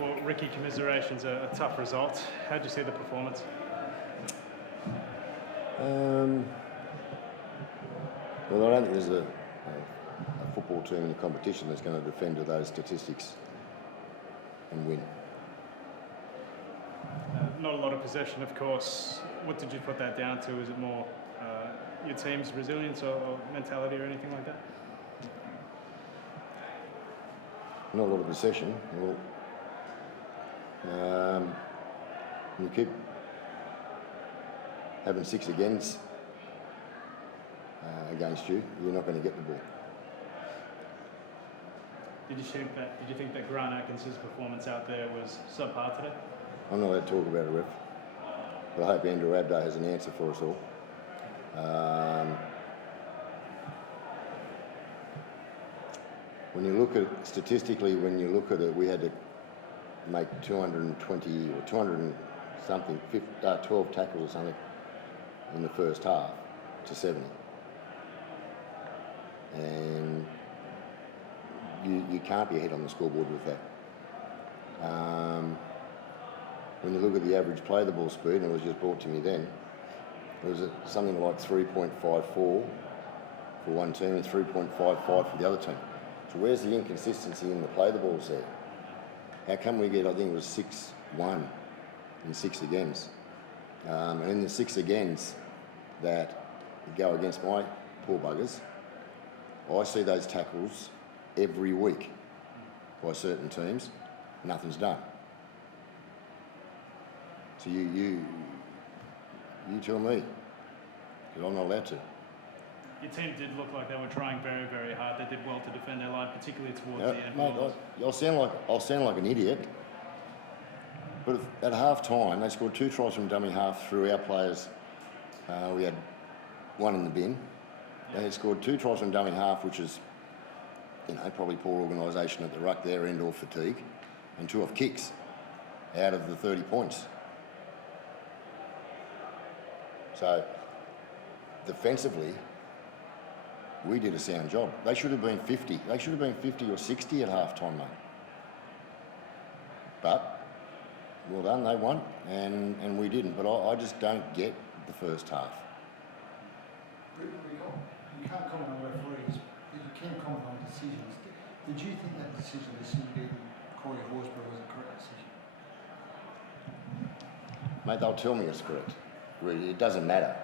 Well, Ricky, commiserations, a tough result. How did you see the performance? Well, I don't think there's a football team in the competition that's going to defend to those statistics and win. Not a lot of possession, of course. What did you put that down to? Is it more your team's resilience or mentality or anything like that? Not a lot of possession. Well, you keep having 6 against you, you're not going to get the ball. Did you think that Grant Atkinson's performance out there was subpar today? I'm not allowed to talk about a ref, but I hope Andrew Abdo has an answer for us all. When you look at statistically, when you look at it, we had to make 220 or 200 and something, 12 tackles or something in the first half to 70. And you can't be ahead on the scoreboard with that. When you look at the average play the ball speed, and it was just brought to me then, it was something like 3.54 for one team and 3.55 for the other team. So where's the inconsistency in the play the balls there? How come we get, I think it was 6-1 in 6 against? And in the 6 against that go against my poor buggers, I see those tackles every week by certain teams. Nothing's done. So you tell me, because I'm not allowed to. Your team did look like they were trying very, very hard. They did well to defend their line, particularly towards the end. Mate, I'll sound like an idiot, but at half time they scored 2 tries from dummy half through our players. We had 1 in the bin. They had scored 2 tries from dummy half, which is, probably poor organisation at the ruck there, end or fatigue, and 2 off kicks out of the 30 points. So defensively, we did a sound job. They should have been 50. They should have been 50 or 60 at half time, mate. But well done, they won, and we didn't. But I just don't get the first half. You can't comment on referees, but you can comment on decisions. Did you think that decision to send Corey Horsburgh was a correct decision? Mate, they'll tell me it's correct. It doesn't matter.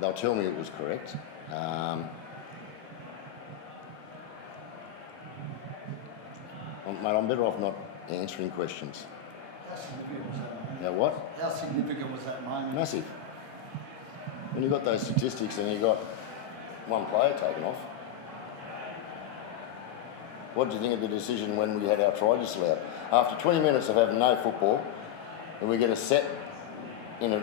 They'll tell me it was correct. Mate, I'm better off not answering questions. How significant was that moment? Now what? How significant was that moment? Massive. When you've got those statistics and you've got 1 player taken off, what do you think of the decision when we had our try disallowed? After 20 minutes of having no football, and we get a set in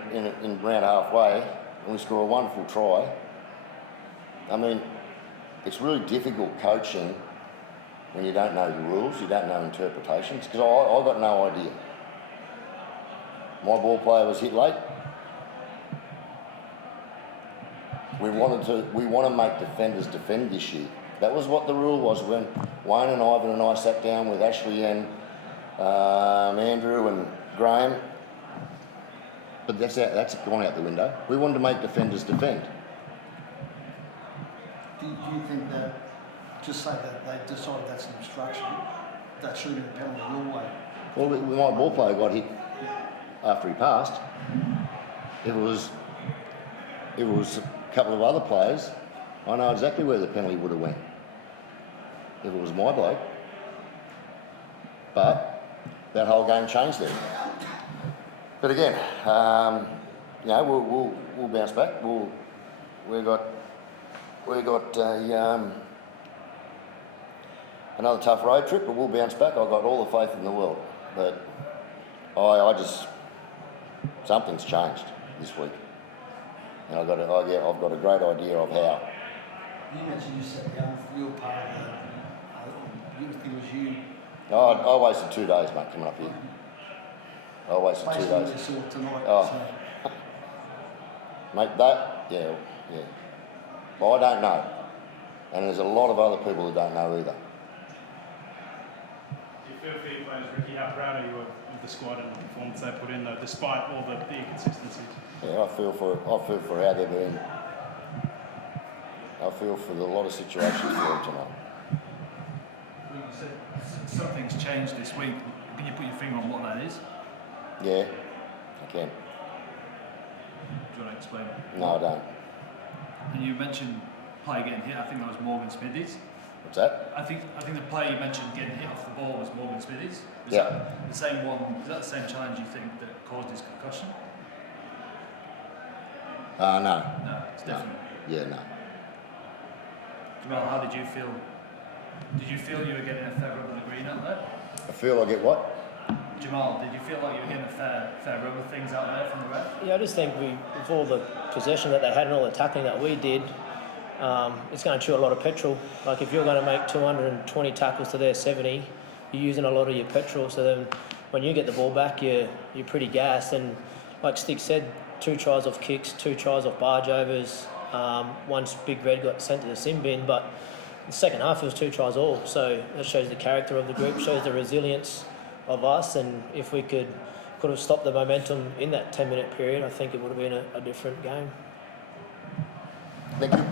round halfway, and we score a wonderful try. I mean, it's really difficult coaching when you don't know the rules, you don't know interpretations, because I got no idea. My ball player was hit late. We want to make defenders defend this year. That was what the rule was when Wayne and Ivan and I sat down with Ashley and Andrew and Graham. But that's gone out the window. We wanted to make defenders defend. Do you think that, just say that they decided that's an obstruction, that should have been a penalty your way? Well, my ball player got hit after he passed. If it was a couple of other players, I know exactly where the penalty would have went. If it was my bloke. But that whole game changed then. But again, we'll bounce back. We've got another tough road trip, but we'll bounce back. I've got all the faith in the world. But something's changed this week, and I've got a great idea of how. You mentioned you sat down for your part of the thing was you. I wasted 2 days, mate, coming up here. I wasted 2 days. Basically, tonight. Oh. So. Mate, yeah. Well, I don't know. And there's a lot of other people that don't know either. Do you feel for your players, Ricky? How proud are you of the squad and the performance they put in, though, despite all the inconsistencies? Yeah, I feel for how they've been. I feel for a lot of situations for them tonight. You said something's changed this week. Can you put your finger on what that is? Yeah, I can. Do you want to explain? No, I don't. And you mentioned player getting hit. I think that was Morgan Smithies. What's that? I think the player you mentioned getting hit off the ball was Morgan Smithies. Was Yeah. that the same one? Is that the same challenge you think that caused his concussion? No. No, it's different. Yeah, no. Jamal, how did you feel? Did you feel you were getting a fair rub of the green out there? I feel I get what? Jamal, did you feel like you were getting a fair rub of things out there from the ref? Yeah, I just think with all the possession that they had and all the tackling that we did, it's going to chew a lot of petrol. Like if you're going to make 220 tackles to their 70, you're using a lot of your petrol. So then when you get the ball back, you're pretty gassed. And like Stig said, 2 tries off kicks, 2 tries off barge overs. Once Big Red got sent to the sin bin, but the second half it was 2 tries all. So that shows the character of the group, shows the resilience of us. And if we could have stopped the momentum in that 10-minute period, I think it would have been a different game. Thank you.